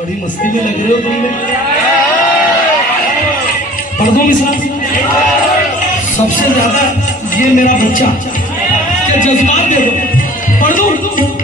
बड़ी मस्ती में लग रहे हो तुम लोग। पढ़ दो मिसाल। सबसे ज्यादा ये मेरा बच्चा के जज्बात दे दो, पढ़ दो।